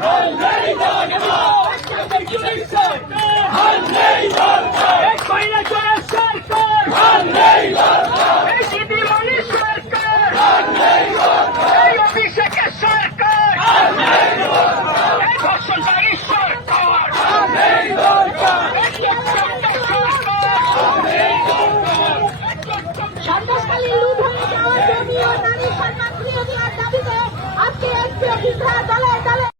Almighty God, Hallelujah.